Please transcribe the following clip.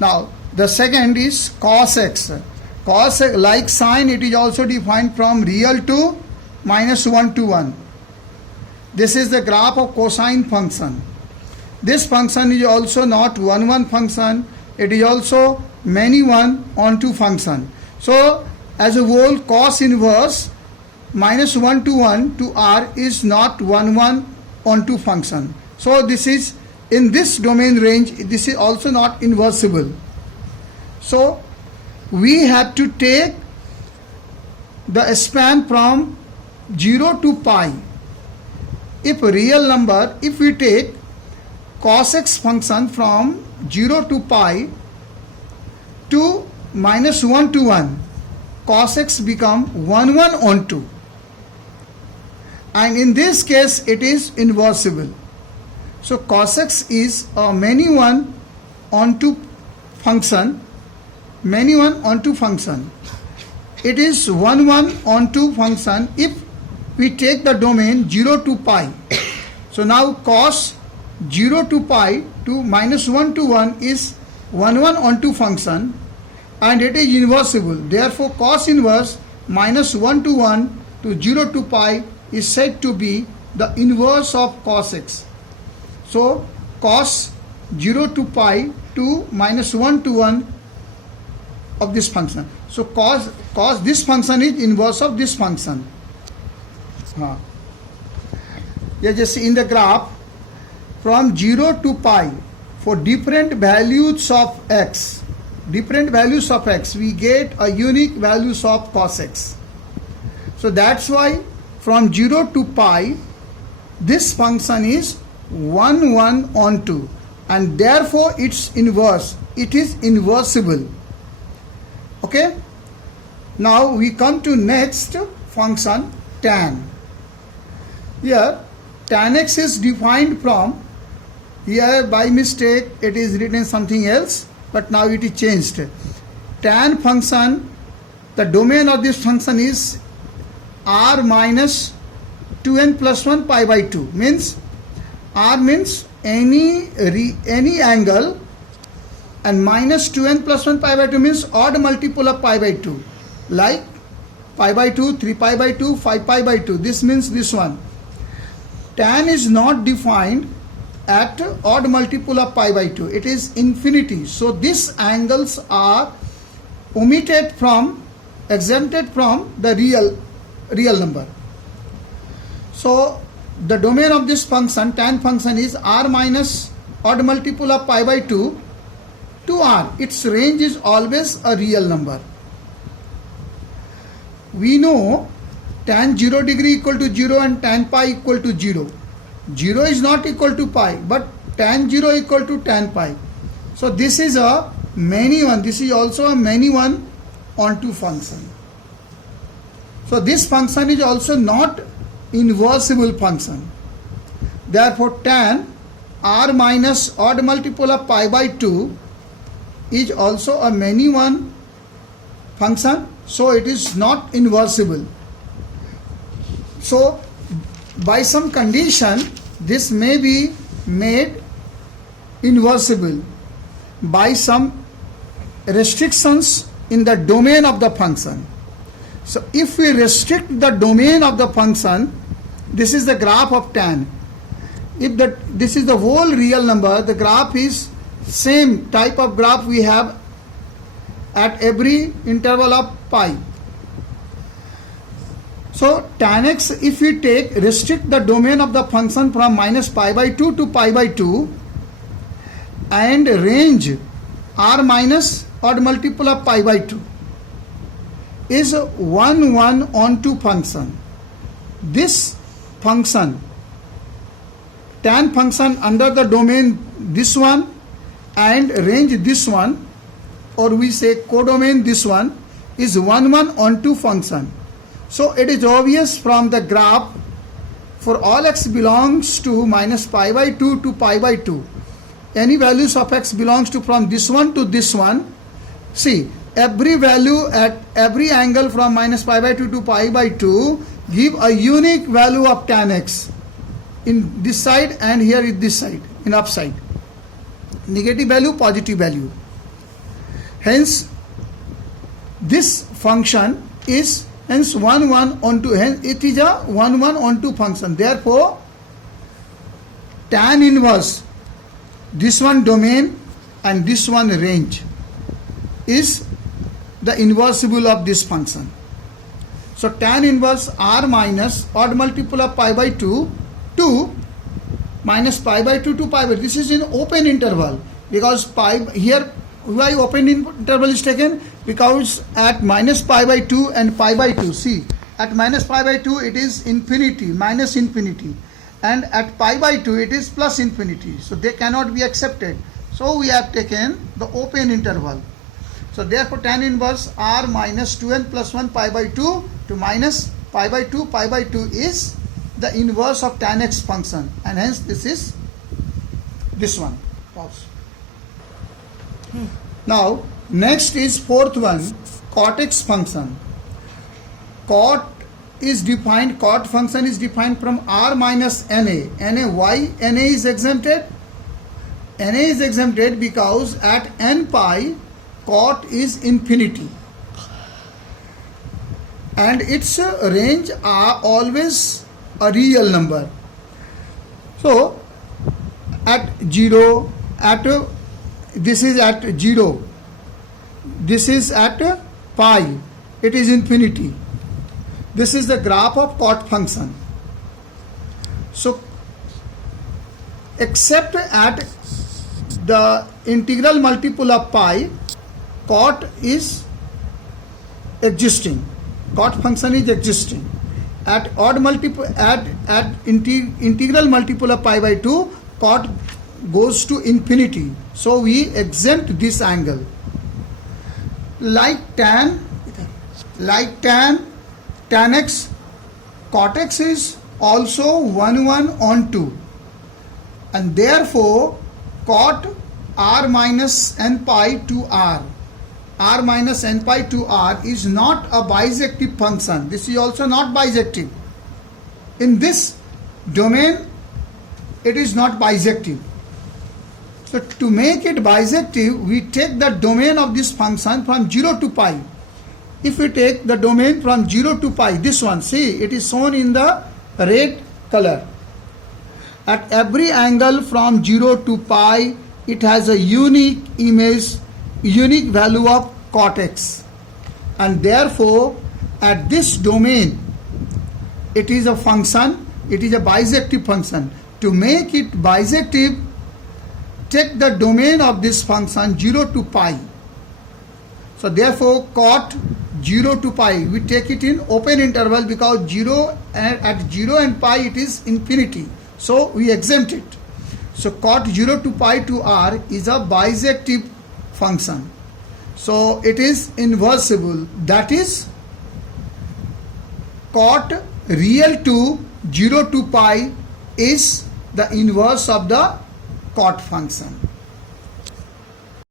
Now the second is cos x. Cos x, like sine, it is also defined from real to minus 1 to 1. This is the graph of cosine function. This function is also not 1 function, it is also many 1 onto function. So as a whole, cos inverse minus 1 to 1 to r is not 1 onto function. So this is in this domain range, this is also not inversible. So we have to take the span from 0 to pi. If real number, if we take cos x function from 0 to pi to minus 1 to 1, cos x become 1 onto, and in this case it is inversible. So cos x is a many 1 onto function, many 1 onto function. It is 1 onto function if we take the domain 0 to pi. So now cos 0 to pi to minus 1 to 1 is 1 onto function, and it is inversible. Therefore cos inverse minus 1 to 1 to 0 to pi is said to be the inverse of cos x. So cos 0 to pi to minus 1 to 1 of this function. So cos this function is inverse of this function. Yeah, just in the graph from 0 to pi for different values of x, we get a unique values of cos x. So that's why from 0 to pi this function is 1 onto, and therefore its inverse, it is inversible. Okay, now we come to next function, tan. Here tan x is defined from, here by mistake it is written something else, but now it is changed. Tan function, the domain of this function is r minus 2n plus 1 pi by 2, means r means any angle, and minus 2n plus 1 pi by 2 means odd multiple of pi by 2, like pi by 2, 3 pi by 2, 5 pi by 2. This means this one. Tan is not defined at odd multiple of pi by 2. It is infinity. So these angles are omitted from, exempted from the real number. So the domain of this function, tan function, is r minus odd multiple of pi by 2 to r. Its range is always a real number. We know tan 0 degree equal to 0 and tan pi equal to 0. 0 is not equal to pi, but tan 0 equal to tan pi. So this is a many 1. This is also a many 1 onto function. So this function is also not inversible function. Therefore tan r minus odd multiple of pi by 2 is also a many 1 function. So it is not inversible. So by some condition this may be made inversible by some restrictions in the domain of the function. So if we restrict the domain of the function, this is the graph of tan. If this is the whole real number, the graph is same type of graph we have at every interval of pi. So tan x, if we restrict the domain of the function from minus pi by 2 to pi by 2 and range r minus odd multiple of pi by 2 is 1 onto function. This function, tan function under the domain this one and range this one, or we say codomain this one, is 1 onto function. So it is obvious from the graph, for all x belongs to minus pi by 2 to pi by 2, any values of x belongs to from this one to this one. See, every value at every angle from minus pi by 2 to pi by 2 give a unique value of tan x in this side and here in this side, in upside. Negative value, positive value. Hence, this function is hence 1 1 onto, hence it is a 1 1 onto function. Therefore, tan inverse, this one domain and this one range, is the inversible of this function. So tan inverse r minus odd multiple of pi by 2 minus pi by 2 to pi by, this is in open interval, because pi here, why open interval is taken? Because at minus pi by 2 and pi by 2, see, at minus pi by 2 it is infinity, minus infinity, and at pi by 2 it is plus infinity, so they cannot be accepted. So we have taken the open interval. So therefore tan inverse r minus 2n plus 1 pi by 2 to minus pi by 2 is the inverse of tan x function, and hence this is this one. Pause. Now next is fourth one, cot x function. Cot function is defined from r minus na. Why na is exempted? Na is exempted because at n pi cot is infinity and its range are always a real number. So at 0, this is at 0, this is at pi, it is infinity. This is the graph of cot function. So except at the integral multiple of pi, cot is existing, cot function is existing. At odd multiple, at integral multiple of pi by 2, cot goes to infinity, so we exempt this angle. Like tan x, cot x is also 1 1 on 2, and therefore cot r minus n pi to r minus n pi to r is not a bisective function. This is also not bisective. In this domain, it is not bisective. So to make it bisective, we take the domain of this function from 0 to pi. If we take the domain from 0 to pi, this one, see, it is shown in the red color. At every angle from 0 to pi, it has a unique image, unique value of cot x, and therefore at this domain it is a function, it is a bisective function. To make it bisective, take the domain of this function 0 to pi. So therefore cot 0 to pi, we take it in open interval because 0 and at 0 and pi it is infinity, so we exempt it. So cot 0 to pi to r is a bisective function, so it is inversible, that is cot real to 0 to pi is the inverse of the cot function.